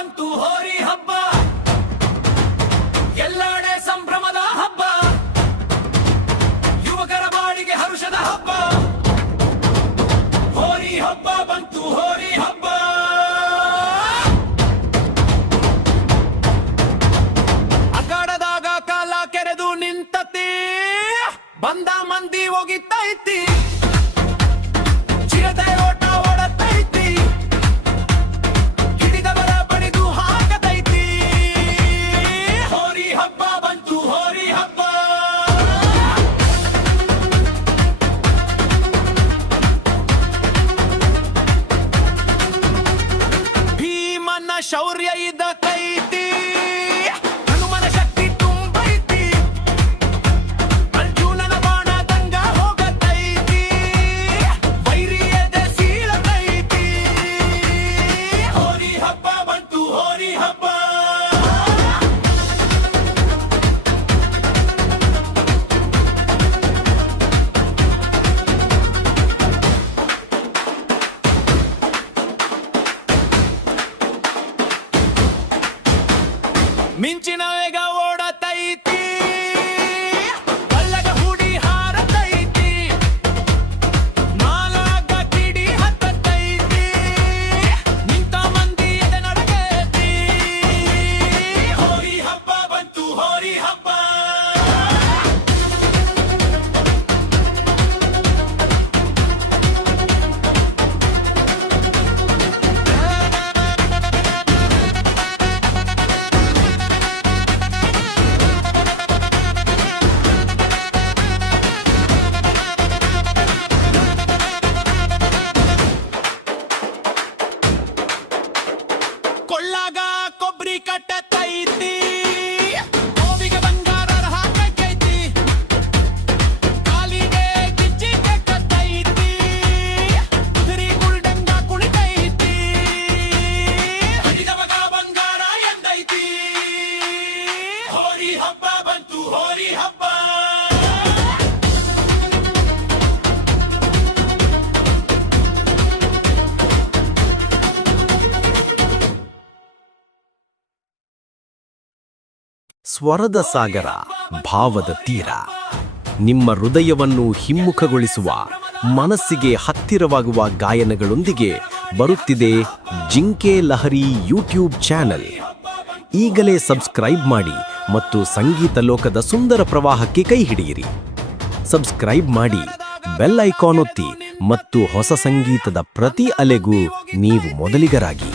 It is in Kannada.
ಬಂತು ಹೋರಿ ಹಬ್ಬ, ಎಲ್ಲೆಡೆ ಸಂಭ್ರಮದ ಹಬ್ಬ, ಯುವಕರ ಬಾಳಿಗೆ ಹರುಷದ ಹಬ್ಬ. ಹೋರಿ ಹಬ್ಬ ಬಂತು ಹೋರಿ ಹಬ್ಬ. ಅಖಾಡದಾಗ ಕಾಲ ಕೆರೆದು ನಿಂತತಿ, ಬಂದ ಮಂದಿ ಹೋಗಿತ್ತೈತಿ, ಚಿರತೆ ಓಟ ಓಡತೈತಿ, ಹಿಡಿದವರ ಬಡಿದು ಹಾಕತೈತಿ. ಹೋರಿ ಹಬ್ಬ ಬಂತು ಹೋರಿ ಹಬ್ಬ. ಭೀಮನ ಶೌರ್ಯ ಇದಕ್ಕೈತಿ, ಹನುಮನ ಶಕ್ತಿ ತುಂಬೈತಿ, ಅರ್ಜುನನ ಬಾಣ ದಂಗ ಹೋಗತೈತಿ, ವೈರಿ ಎದೆ ಸೀಳತೈತಿ. ಹೋರಿ ಹಬ್ಬ ಬಂತು ಹೋರಿ ಹಬ್ಬ. ಮಿಂಚಿನ ವೇಗ ಓಡತೈತಿ, ಕಲ್ಲಗ ಹುಡಿ ಹಾರತೈತಿ, ನಾಲಾಗ ಕಿಡಿ ಹತ್ತತೈತಿ, ನಿಂತ ಮಂದಿ ಎದೆ ನಡಗೈತಿ. ಹೋರಿ ಹಬ್ಬ ಬಂತು ಹೋರಿ ಹಬ್ಬ. ಕೊಳ್ಳಾಗ ಕೊಬ್ಬರಿ ಕಟ್ಟತೈತಿ, ಗೋವಿಗೆ ಬಂಗಾರ ಹಾಕೈತಿ, ಕಾಲಿಗೆ ಗಿಜ್ಜಿ ಕಟ್ಟತೈತಿ, ಕುದುರೆ ಗುಲ್ಡಂಗ ಕುಣಿತೈತಿ, ಹಿಡಿದವಗ ಬಂಗಾರ ಎಂದೈತಿ. ಹೋರಿ ಹಬ್ಬ ಬಂತು ಹೋರಿ ಹಬ್ಬ. ಸ್ವರದ ಸಾಗರ, ಭಾವದ ತೀರ, ನಿಮ್ಮ ಹೃದಯವನ್ನು ಹಿಮ್ಮುಖಗೊಳಿಸುವ, ಮನಸ್ಸಿಗೆ ಹತ್ತಿರವಾಗುವ ಗಾಯನಗಳೊಂದಿಗೆ ಬರುತ್ತಿದೆ ಜಿಂಕೆ ಲಹರಿ ಯೂಟ್ಯೂಬ್ ಚಾನೆಲ್. ಈಗಲೇ ಸಬ್ಸ್ಕ್ರೈಬ್ ಮಾಡಿ ಮತ್ತು ಸಂಗೀತ ಲೋಕದ ಸುಂದರ ಪ್ರವಾಹಕ್ಕೆ ಕೈ ಹಿಡಿಯಿರಿ. ಸಬ್ಸ್ಕ್ರೈಬ್ ಮಾಡಿ, ಬೆಲ್ ಐಕಾನ್ ಒತ್ತಿ ಮತ್ತು ಹೊಸ ಸಂಗೀತದ ಪ್ರತಿ ಅಲೆಗೂ ನೀವು ಮೊದಲಿಗರಾಗಿ.